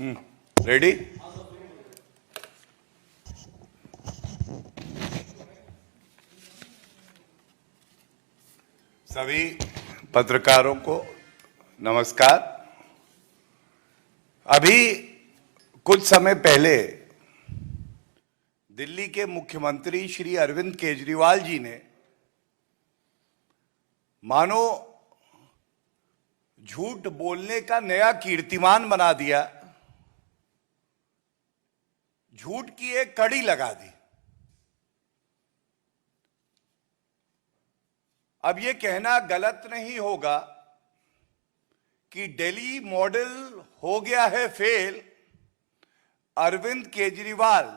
Ready. सभी पत्रकारों को नमस्कार। अभी कुछ समय पहले दिल्ली के मुख्यमंत्री श्री अरविंद केजरीवाल जी ने मानो झूठ बोलने का नया कीर्तिमान बना दिया, झूठ की एक कड़ी लगा दी। अब ये कहना गलत नहीं होगा कि दिल्ली मॉडल हो गया है फेल, अरविंद केजरीवाल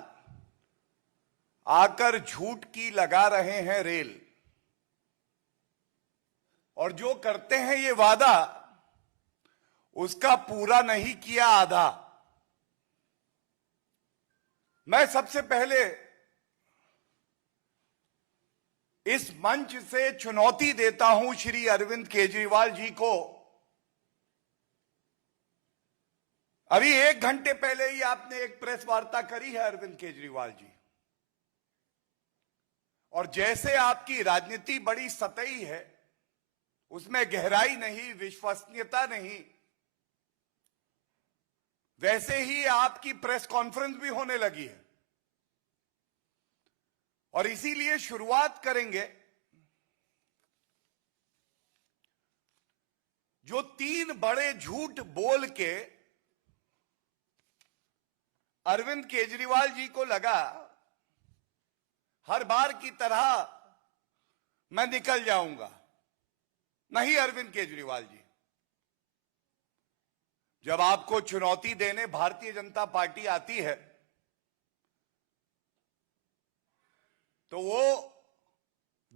आकर झूठ की लगा रहे हैं रेल। और जो करते हैं ये वादा, उसका पूरा नहीं किया आधा। मैं सबसे पहले इस मंच से चुनौती देता हूं श्री अरविंद केजरीवाल जी को। अभी 1 घंटे पहले ही आपने एक प्रेस वार्ता करी है अरविंद केजरीवाल जी, और जैसे आपकी राजनीति बड़ी सतही है, उसमें गहराई नहीं, विश्वसनीयता नहीं, वैसे ही आपकी प्रेस कॉन्फ्रेंस भी होने लगी है। और इसीलिए शुरुआत करेंगे जो 3 बड़े झूठ बोल के अरविंद केजरीवाल जी को लगा हर बार की तरह मैं निकल जाऊंगा। नहीं अरविंद केजरीवाल जी, जब आपको चुनौती देने भारतीय जनता पार्टी आती है तो वो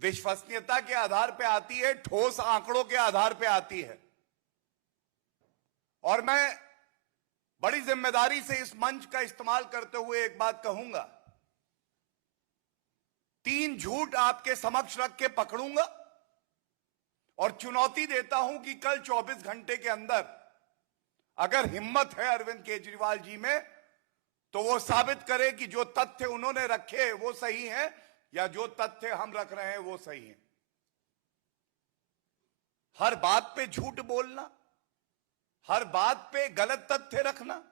विश्वसनीयता के आधार पे आती है, ठोस आंकड़ों के आधार पे आती है। और मैं बड़ी जिम्मेदारी से इस मंच का इस्तेमाल करते हुए एक बात कहूंगा, 3 झूठ आपके समक्ष रख के पकड़ूंगा और चुनौती देता हूं कि कल 24 घंटे के अंदर अगर हिम्मत है अरविंद केजरीवाल जी में, तो वो साबित करे कि जो तथ्य उन्होंने रखे वो सही है या जो तथ्य हम रख रहे हैं वो सही है। हर बात पे झूठ बोलना, हर बात पे गलत तथ्य रखना।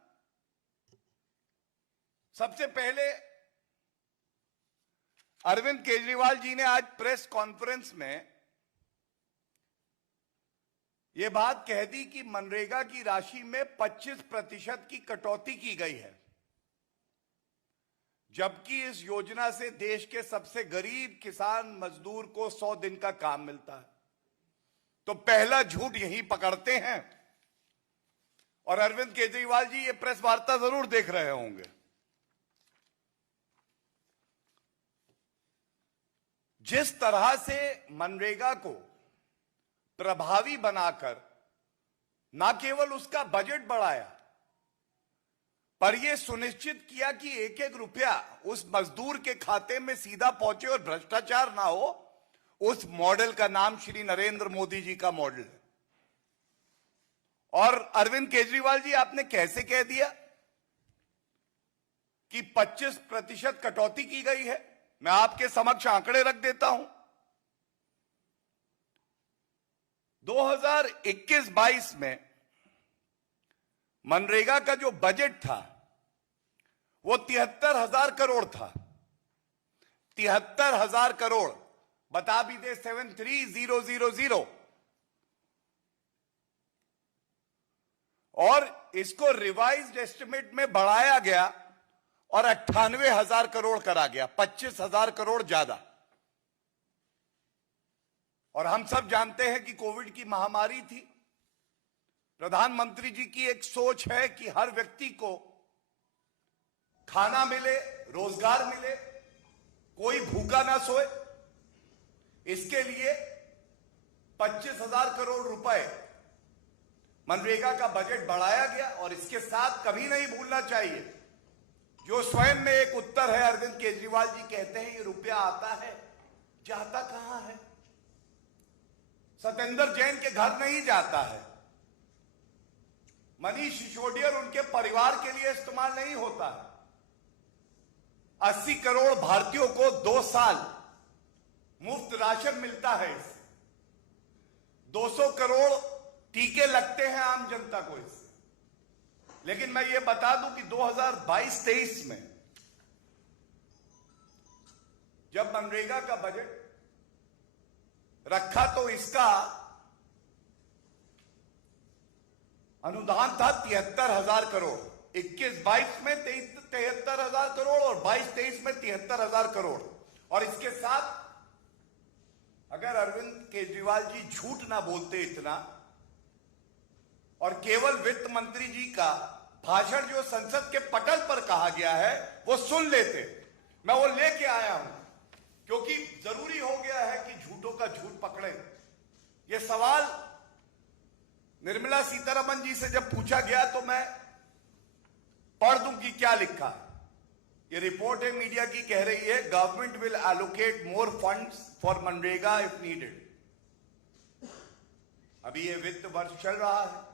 सबसे पहले अरविंद केजरीवाल जी ने आज प्रेस कॉन्फ्रेंस में यह बात कह दी कि मनरेगा की राशि में 25% की कटौती की गई है, जबकि इस योजना से देश के सबसे गरीब किसान मजदूर को 100 दिन का काम मिलता है। तो पहला झूठ यही पकड़ते हैं। और अरविंद केजरीवाल जी ये प्रेस वार्ता जरूर देख रहे होंगे। जिस तरह से मनरेगा को प्रभावी बनाकर ना केवल उसका बजट बढ़ाया, पर यह सुनिश्चित किया कि एक एक रुपया उस मजदूर के खाते में सीधा पहुंचे और भ्रष्टाचार ना हो, उस मॉडल का नाम श्री नरेंद्र मोदी जी का मॉडल है। और अरविंद केजरीवाल जी, आपने कैसे कह दिया कि 25% कटौती की गई है? मैं आपके समक्ष आंकड़े रख देता हूं। 2021-22 में मनरेगा का जो बजट था वो 73,000 करोड़ था। 73,000 करोड़, बता भी दे 73,000। और इसको रिवाइज्ड एस्टिमेट में बढ़ाया गया और 98,000 करोड़ करा गया, 25,000 करोड़ ज्यादा। और हम सब जानते हैं कि कोविड की महामारी थी। प्रधानमंत्री जी की एक सोच है कि हर व्यक्ति को खाना मिले, रोजगार मिले, कोई भूखा ना सोए। इसके लिए 25,000 करोड़ रुपए मनरेगा का बजट बढ़ाया गया। और इसके साथ कभी नहीं भूलना चाहिए, जो स्वयं में एक उत्तर है, अरविंद केजरीवाल जी कहते हैं ये रुपया आता है, जाता कहां है? सत्येंद्र जैन के घर नहीं जाता है, मनीष सिसोदिया और उनके परिवार के लिए इस्तेमाल नहीं होता है। 80 करोड़ भारतीयों को 2 साल मुफ्त राशन मिलता है इससे। 200 करोड़ टीके लगते हैं आम जनता को इससे। लेकिन मैं ये बता दूं कि 2022-23 में जब मनरेगा का बजट रखा तो इसका अनुदान था 73,000 करोड़। 21-22 में 73,000 करोड़ और 22-23 में 73,000 करोड़। और इसके साथ अगर अरविंद केजरीवाल जी झूठ ना बोलते इतना और केवल वित्त मंत्री जी का भाषण जो संसद के पटल पर कहा गया है वो सुन लेते, मैं वो लेके आया हूं क्योंकि जरूरी हो गया है कि झूठों का झूठ पकड़े। ये सवाल निर्मला सीतारमण जी से जब पूछा गया तो मैं पढ़ दूं कि क्या लिखा है। ये रिपोर्ट है मीडिया की, कह रही है government will allocate more funds for MNREGA if needed. अभी ये वित्त वर्ष चल रहा है,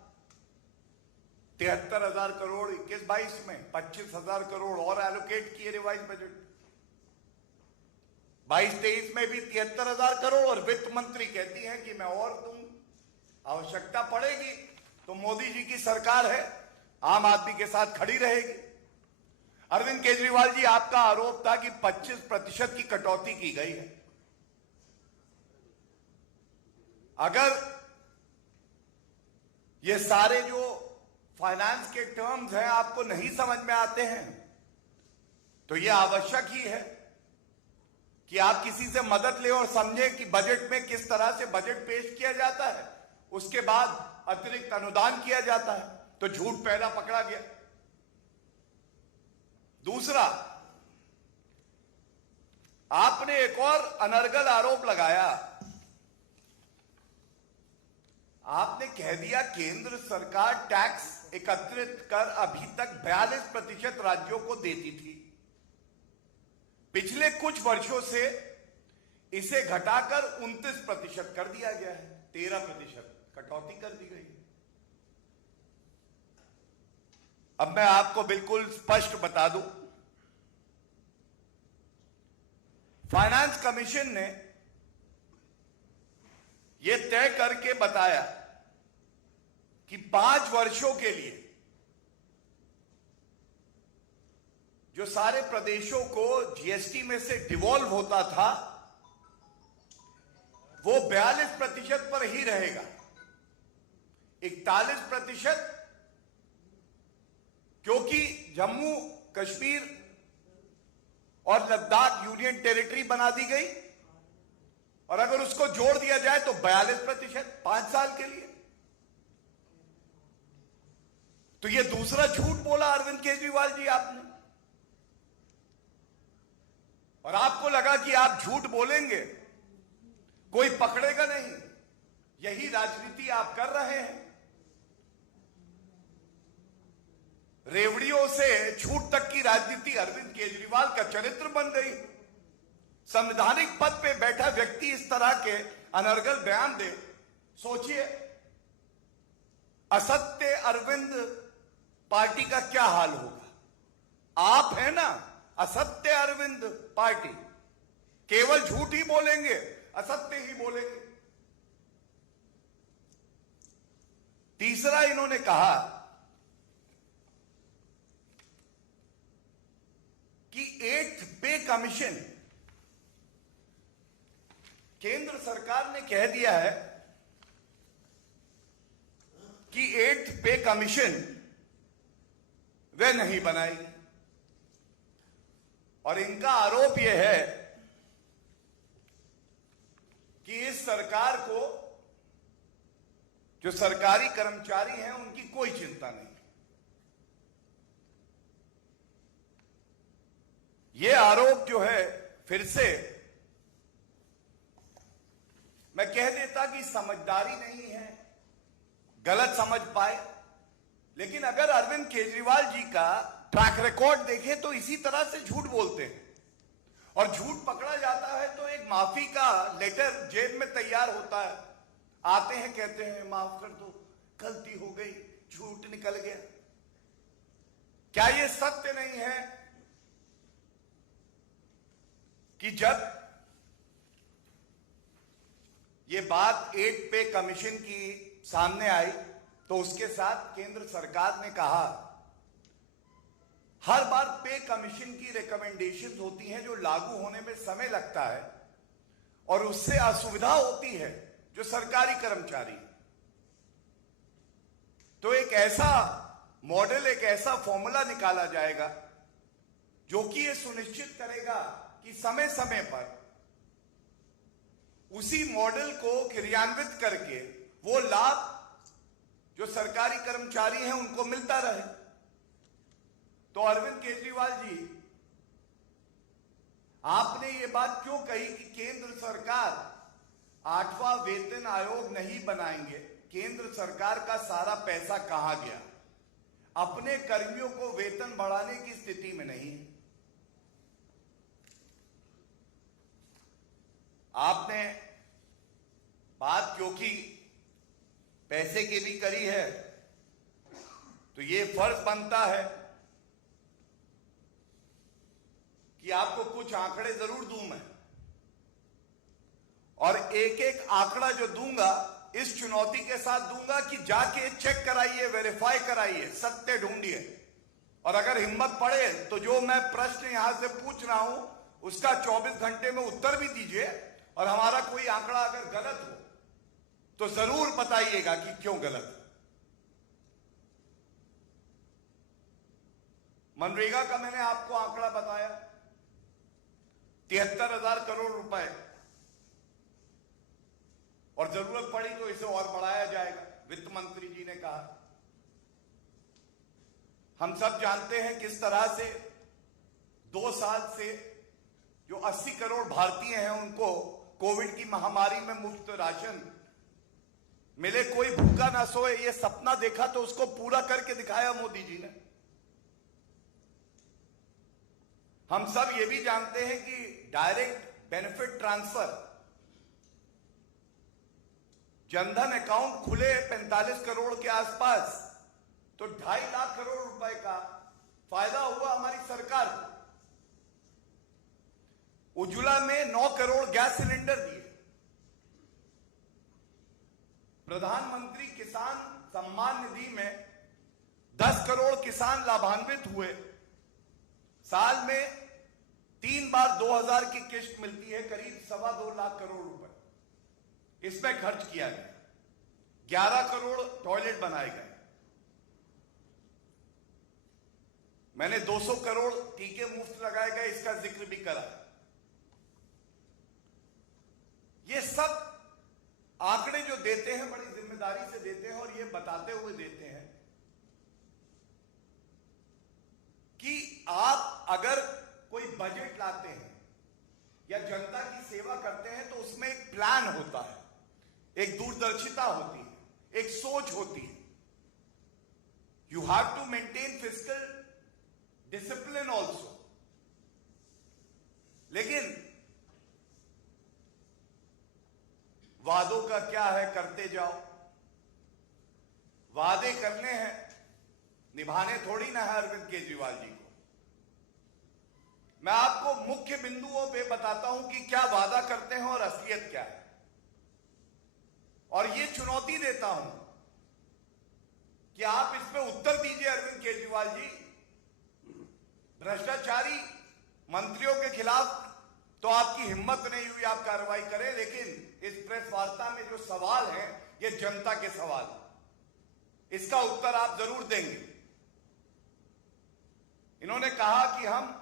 73,000 करोड़ 21-22 में, 25,000 करोड़ और एलोकेट किए रिवाइज बजट। 22-23 में भी 73,000 करोड़ और वित्त मंत्री कहती हैं कि मैं और दूं, आवश्यकता पड़ेगी तो मोदी जी की सरकार है, आम आदमी के साथ खड़ी रहेगी। अरविंद केजरीवाल जी, आपका आरोप था कि 25% की कटौती की गई है। अगर ये सारे जो फाइनेंस के टर्म्स हैं आपको नहीं समझ में आते हैं तो यह आवश्यक ही है कि आप किसी से मदद लें और समझें कि बजट में किस तरह से बजट पेश किया जाता है, उसके बाद अतिरिक्त अनुदान किया जाता है। तो झूठ पहला पकड़ा गया। दूसरा, आपने एक और अनर्गल आरोप लगाया। आपने कह दिया केंद्र सरकार टैक्स एकत्रित कर अभी तक 42% राज्यों को देती थी। पिछले कुछ वर्षों से इसे घटाकर 29% कर दिया गया है। 13% कटौती कर दी गई। अब मैं आपको बिल्कुल स्पष्ट बता दूं, फाइनेंस कमीशन ने यह तय करके बताया कि 5 वर्षों के लिए जो सारे प्रदेशों को जीएसटी में से डिवॉल्व होता था वो 42% पर ही रहेगा। 41% क्योंकि जम्मू कश्मीर और लद्दाख यूनियन टेरिटरी बना दी गई और अगर उसको जोड़ दिया जाए तो 42% 5 साल के लिए। तो यह दूसरा झूठ बोला अरविंद केजरीवाल जी आपने, और आपको लगा कि आप झूठ बोलेंगे कोई पकड़ेगा नहीं। यही राजनीति आप कर रहे हैं। रेवड़ियों से झूठ तक की राजनीति अरविंद केजरीवाल का चरित्र बन गई। संवैधानिक पद पे बैठा व्यक्ति इस तरह के अनर्गल बयान दे, सोचिए असत्य अरविंद पार्टी का क्या हाल होगा। आप है ना असत्य अरविंद पार्टी, केवल झूठ ही बोलेंगे, असत्य ही बोलेंगे। तीसरा, इन्होंने कहा कि 8th पे कमीशन, केंद्र सरकार ने कह दिया है कि 8th पे कमीशन वे नहीं बनाएगी। और इनका आरोप यह है कि इस सरकार को जो सरकारी कर्मचारी हैं उनकी कोई चिंता नहीं। यह आरोप जो है, फिर से मैं कह देता कि समझदारी नहीं है, गलत समझ पाए। लेकिन अगर अरविंद केजरीवाल जी का ट्रैक रिकॉर्ड देखें तो इसी तरह से झूठ बोलते हैं और झूठ पकड़ा जाता है तो एक माफी का लेटर जेब में तैयार होता है। आते हैं, कहते हैं माफ कर दो, गलती हो गई, झूठ निकल गया। क्या ये सत्य नहीं है कि जब ये बात 8 पे कमीशन की सामने आई तो उसके साथ केंद्र सरकार ने कहा हर बार पे कमीशन की रिकमेंडेशंस होती हैं जो लागू होने में समय लगता है और उससे असुविधा होती है जो सरकारी कर्मचारी। तो एक ऐसा मॉडल, एक ऐसा फॉर्मूला निकाला जाएगा जो कि यह सुनिश्चित करेगा कि समय समय पर उसी मॉडल को क्रियान्वित करके वो लाभ जो सरकारी कर्मचारी हैं उनको मिलता रहे। तो अरविंद केजरीवाल जी, आपने ये बात क्यों कही कि केंद्र सरकार 8वां वेतन आयोग नहीं बनाएंगे? केंद्र सरकार का सारा पैसा कहां गया? अपने कर्मियों को वेतन बढ़ाने की स्थिति में नहीं। आपने बात क्योंकि पैसे की भी करी है तो ये फर्ज बनता है कि आपको कुछ आंकड़े जरूर दूं मैं, और एक एक आंकड़ा जो दूंगा इस चुनौती के साथ दूंगा कि जाके चेक कराइए, वेरीफाई कराइए, सत्य ढूंढिए, और अगर हिम्मत पड़े तो जो मैं प्रश्न यहां से पूछ रहा हूं उसका 24 घंटे में उत्तर भी दीजिए, और हमारा कोई आंकड़ा अगर गलत हो तो जरूर बताइएगा कि क्यों गलत है। मनरेगा का मैंने आपको आंकड़ा बताया, 73,000 करोड़ रुपए, और जरूरत पड़ी तो इसे और बढ़ाया जाएगा, वित्त मंत्री जी ने कहा। हम सब जानते हैं किस तरह से 2 साल से जो 80 करोड़ भारतीय हैं उनको कोविड की महामारी में मुफ्त राशन मिले, कोई भूखा ना सोए, ये सपना देखा तो उसको पूरा करके दिखाया मोदी जी ने। हम सब ये भी जानते हैं कि direct benefit transfer, Jan Dhan account खुले 45 करोड़ के आसपास, तो 2.5 लाख करोड़ रुपए का फायदा हुआ हमारी सरकार को। उज्ज्वला में 9 करोड़ गैस सिलेंडर दिए, प्रधानमंत्री किसान सम्मान निधि में 10 करोड़ किसान लाभान्वित हुए, साल में 3 बार 2,000 की किस्त मिलती है, करीब 2.25 लाख करोड़ रुपए इसमें खर्च किया गया। 11 करोड़ टॉयलेट बनाए गए। मैंने 200 करोड़ टीके मुफ्त लगाए गए, इसका जिक्र भी करा। ये सब आंकड़े जो देते हैं बड़ी जिम्मेदारी से देते हैं, और ये बताते हुए देते हैं कि आप अगर कोई बजट लाते हैं या जनता की सेवा करते हैं तो उसमें एक प्लान होता है, एक दूरदर्शिता होती है, एक सोच होती है। You have to maintain fiscal discipline also. लेकिन वादों का क्या है, करते जाओ। वादे करने हैं, निभाने थोड़ी ना है अरविंद केजरीवाल जी को। मैं आपको मुख्य बिंदुओं पे बताता हूं कि क्या वादा करते हैं और असलियत क्या है, और ये चुनौती देता हूं कि आप इस पे उत्तर दीजिए अरविंद केजरीवाल जी। भ्रष्टाचारी मंत्रियों के खिलाफ तो आपकी हिम्मत नहीं हुई आप कार्रवाई करें, लेकिन इस प्रेस वार्ता में जो सवाल है ये जनता के सवाल है, इसका उत्तर आप जरूर देंगे। इन्होंने कहा कि हम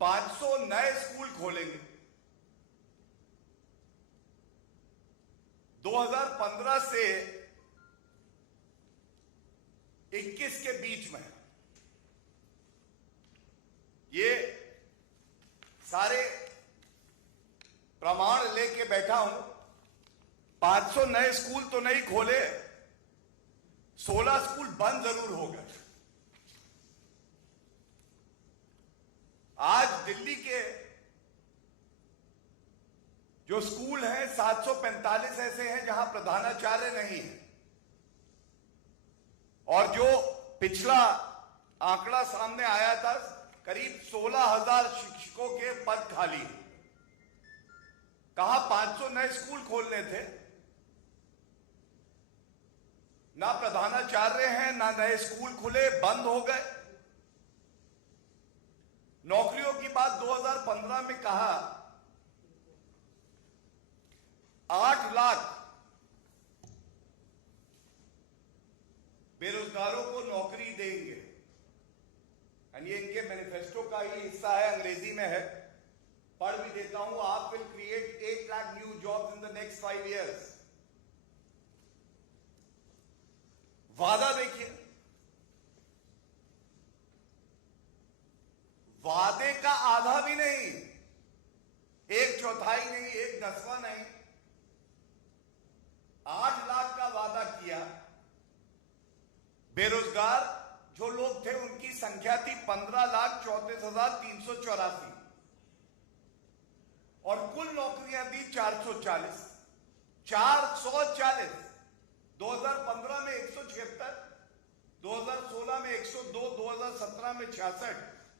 500 नए स्कूल खोलेंगे। 2015 से 21 के बीच में ये सारे प्रमाण लेके बैठा हूं। 500 नए स्कूल तो नहीं खोले, 16 स्कूल बंद जरूर हो गए। आज दिल्ली के जो स्कूल हैं 745 ऐसे हैं जहां प्रधानाचार्य नहीं है, और जो पिछला आंकड़ा सामने आया था करीब 16,000 शिक्षकों के पद खाली हैं। कहा 500 नए स्कूल खोलने थे, ना प्रधानाचार्य हैं, ना नए स्कूल खुले, बंद हो गए। नौकरियों की बात 2015 में कहा 8 लाख बेरोजगारों को नौकरी देंगे, और ये इनके मैनिफेस्टो का ही हिस्सा है, अंग्रेजी में है, पढ़ भी देता हूं। आप will create 8 lakh new jobs in the next 5 years। वादा देखिए, वादे का आधा भी नहीं, 1/4 नहीं, 1/10 नहीं, 8 लाख का वादा किया। बेरोजगार जो लोग थे उनकी संख्या थी 15,34,384, और कुल नौकरियां दी 440। 2015 में 176, 2016 में 102, 2017 में 66,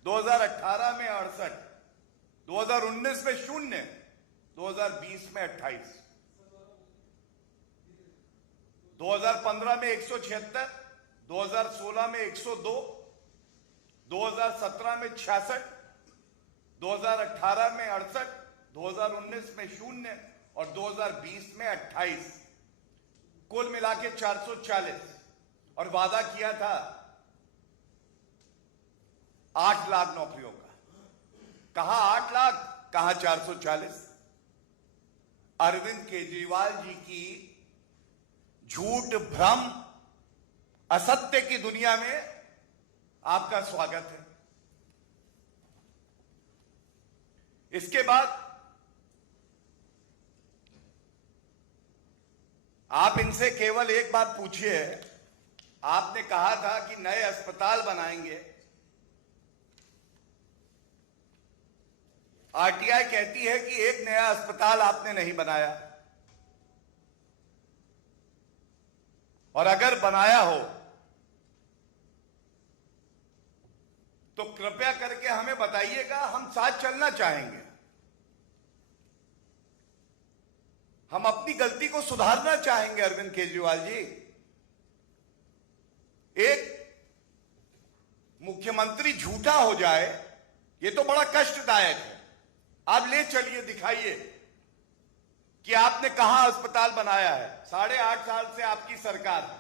2018 में 68, 2019 में 0, 2020 में 28। 2015 में 176, 2016 में 102, 2017 में 66, 2018 में 68, 2019 में 0 और 2020 में 28, कुल मिला के 440। और वादा किया था 8 लाख नौकरियों का। कहा 8 लाख, कहा 440। अरविंद केजरीवाल जी की झूठ, भ्रम, असत्य की दुनिया में आपका स्वागत है। इसके बाद आप इनसे केवल एक बात पूछिए। आपने कहा था कि नए अस्पताल बनाएंगे, आरटीआई कहती है कि एक नया अस्पताल आपने नहीं बनाया, और अगर बनाया हो तो कृपया करके हमें बताइएगा, हम साथ चलना चाहेंगे। हम अपनी गलती को सुधारना चाहेंगे। अरविंद केजरीवाल जी, एक मुख्यमंत्री झूठा हो जाए ये तो बड़ा कष्टदायक है। आप ले चलिए, दिखाइए कि आपने कहां अस्पताल बनाया है। 8.5 साल से आपकी सरकार है,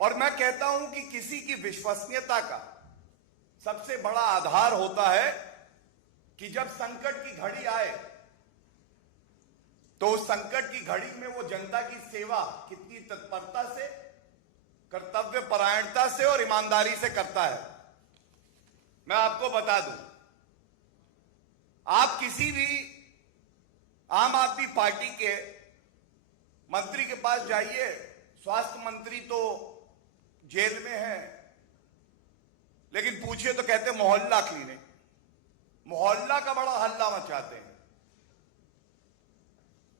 और मैं कहता हूं कि किसी की विश्वसनीयता का सबसे बड़ा आधार होता है कि जब संकट की घड़ी आए तो उस संकट की घड़ी में वो जनता की सेवा कितनी तत्परता से, कर्तव्य परायणता से और ईमानदारी से करता है। मैं आपको बता दूं, आप किसी भी आम आदमी पार्टी के मंत्री के पास जाइए, स्वास्थ्य मंत्री तो जेल में है, लेकिन पूछिए तो कहते मोहल्ला क्लिनिक। मोहल्ला का बड़ा हल्ला मचाते हैं।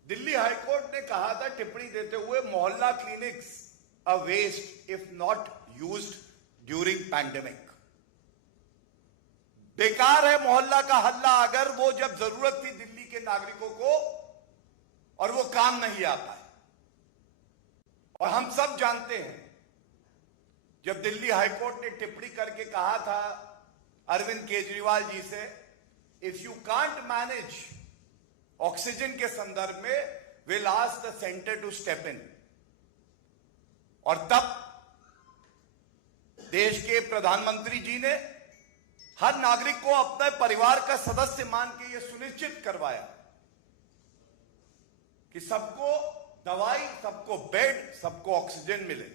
दिल्ली हाईकोर्ट ने कहा था टिप्पणी देते हुए, Mohalla clinics a waste if not used during pandemic. बेकार है मोहल्ला का हल्ला अगर वो जब जरूरत थी दिल्ली के नागरिकों को और वो काम नहीं आ पाए। और हम सब जानते हैं, जब दिल्ली हाईकोर्ट ने टिप्पणी करके कहा था अरविंद केजरीवाल जी से, if you can't manage oxygen के संदर्भ में, will ask the centre to step in. और तब देश के प्रधानमंत्री जी ने हर नागरिक को अपने परिवार का सदस्य मान के यह सुनिश्चित करवाया कि सबको दवाई, सबको बेड, सबको ऑक्सीजन मिले।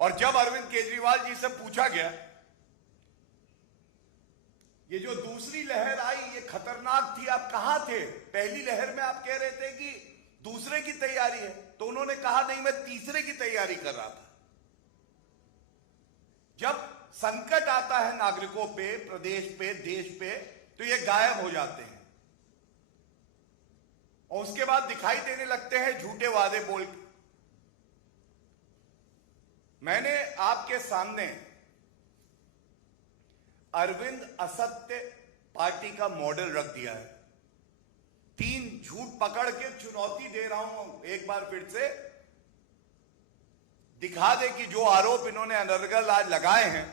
और जब अरविंद केजरीवाल जी से पूछा गया, ये जो दूसरी लहर आई ये खतरनाक थी, आप कहां थे? पहली लहर में आप कह रहे थे कि दूसरे की तैयारी है, तो उन्होंने कहा नहीं, मैं तीसरे की तैयारी कर रहा था। जब संकट आता है नागरिकों पे, प्रदेश पे, देश पे, तो ये गायब हो जाते हैं। और उसके बाद दिखाई देने लगते हैं झूठे वादे बोल के। मैंने आपके सामने अरविंद असत्य पार्टी का मॉडल रख दिया है। 3 झूठ पकड़ के चुनौती दे रहा हूं, एक बार फिर से दिखा दे कि जो आरोप इन्होंने अनर्गल आज लगाए हैं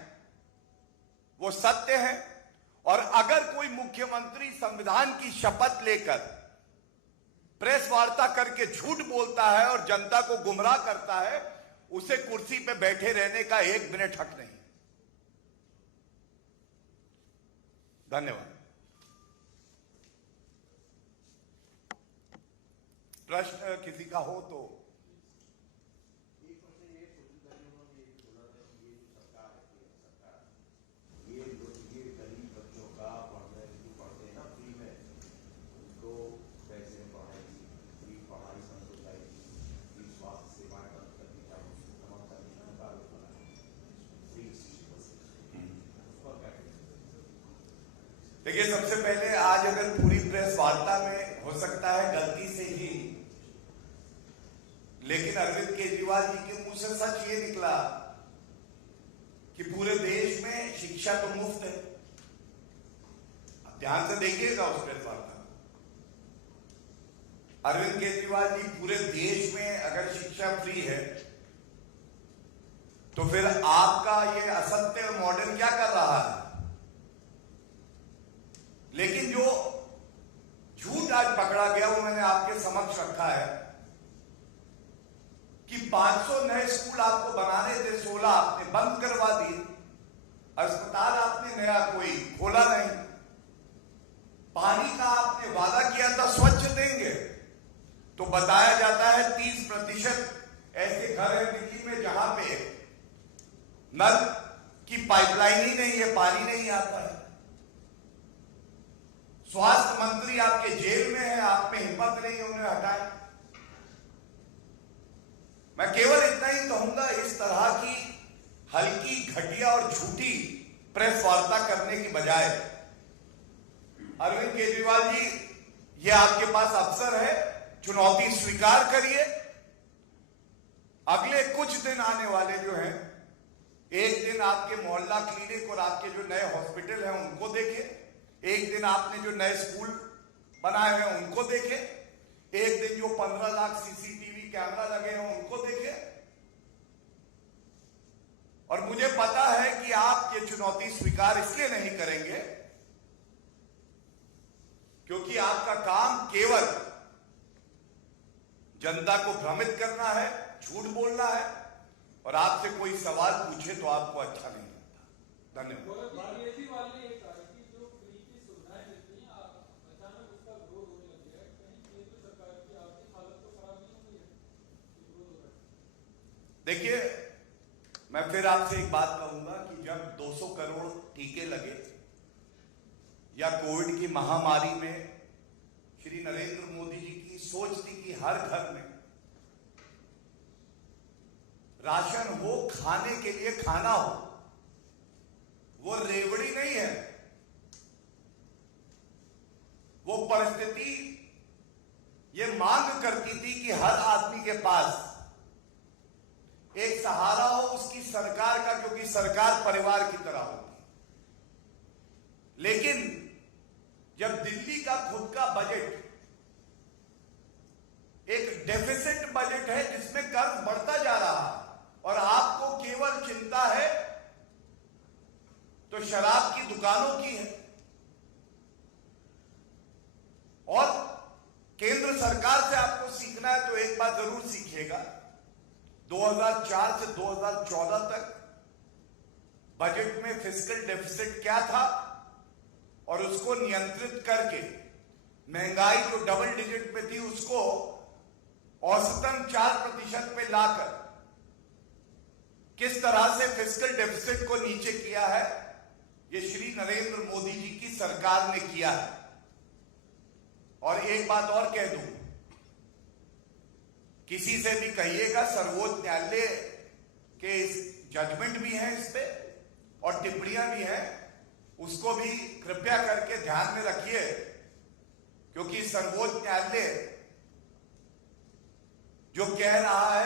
वो सत्य है। और अगर कोई मुख्यमंत्री संविधान की शपथ लेकर प्रेस वार्ता करके झूठ बोलता है और जनता को गुमराह करता है, उसे कुर्सी पे बैठे रहने का 1 मिनट हक नहीं। धन्यवाद। प्रश्न किसी का हो तो। देखिए, सबसे पहले आज अगर पूरी प्रेस वार्ता में हो सकता है गलती से ही, लेकिन अरविंद केजरीवाल जी के मुंह से सच ये निकला कि पूरे देश में शिक्षा तो मुफ्त है। आप ध्यान से देखिएगा उस प्रेस वार्ता। अरविंद केजरीवाल जी पूरे देश में अगर शिक्षा फ्री है तो फिर आपका ये असत्य मॉडल क्या कर रहा है? लेकिन जो झूठ आज पकड़ा गया वो मैंने आपके समक्ष रखा है कि 500 नए स्कूल आपको बनाने थे, 16 आपने बंद करवा दिए। अस्पताल आपने नया कोई खोला नहीं। पानी का आपने वादा किया था स्वच्छ देंगे, तो बताया जाता है 30% ऐसे घर हैं दिल्ली में जहां पे नल की पाइपलाइन ही नहीं है, पानी नहीं आता है। स्वास्थ्य मंत्री आपके जेल में है, आप में हिम्मत नहीं है उन्हें हटाए। मैं केवल इतना ही कहूंगा, इस तरह की हल्की, घटिया और झूठी प्रेस वार्ता करने की बजाय अरविंद केजरीवाल जी, ये आपके पास अवसर है, चुनौती स्वीकार करिए। अगले कुछ दिन आने वाले जो हैं, एक दिन आपके मोहल्ला क्लिनिक और आपके जो नए हॉस्पिटल हैं उनको देखें, एक दिन आपने जो नए स्कूल बनाए हैं उनको देखें, एक दिन जो 15 लाख सीसीटीवी कैमरा लगे हैं उनको देखें। और मुझे पता है कि आप ये चुनौती स्वीकार इसलिए नहीं करेंगे क्योंकि आपका काम केवल जनता को भ्रमित करना है, झूठ बोलना है, और आपसे कोई सवाल पूछे तो आपको अच्छा नहीं लगता। धन्यवाद। देखिए, मैं फिर आपसे एक बात कहूंगा कि जब 200 करोड़ टीके लगे या कोविड की महामारी में श्री नरेंद्र मोदी जी की सोच थी कि हर घर में राशन हो, खाने के लिए खाना हो, वो रेवड़ी नहीं है। वो परिस्थिति ये मांग करती थी कि हर आदमी के पास एक सहारा हो उसकी सरकार का, क्योंकि सरकार परिवार की तरह होती। लेकिन जब दिल्ली का खुद का बजट एक डेफिसिट बजट है जिसमें कर्ज बढ़ता जा रहा है और आपको केवल चिंता है तो शराब की दुकानों की है, और केंद्र सरकार से आपको सीखना है तो एक बात जरूर सीखिएगा। 2004 से 2014 तक बजट में फिस्कल डेफिसिट क्या था और उसको नियंत्रित करके महंगाई जो डबल डिजिट पे थी उसको औसतन 4% पे लाकर किस तरह से फिस्कल डेफिसिट को नीचे किया है, ये श्री नरेंद्र मोदी जी की सरकार ने किया है। और एक बात और कह दूं, किसी से भी कहिएगा, सर्वोच्च न्यायालय के जजमेंट भी हैं इस पे और टिप्पणियां भी हैं, उसको भी कृपया करके ध्यान में रखिए, क्योंकि सर्वोच्च न्यायालय जो कह रहा है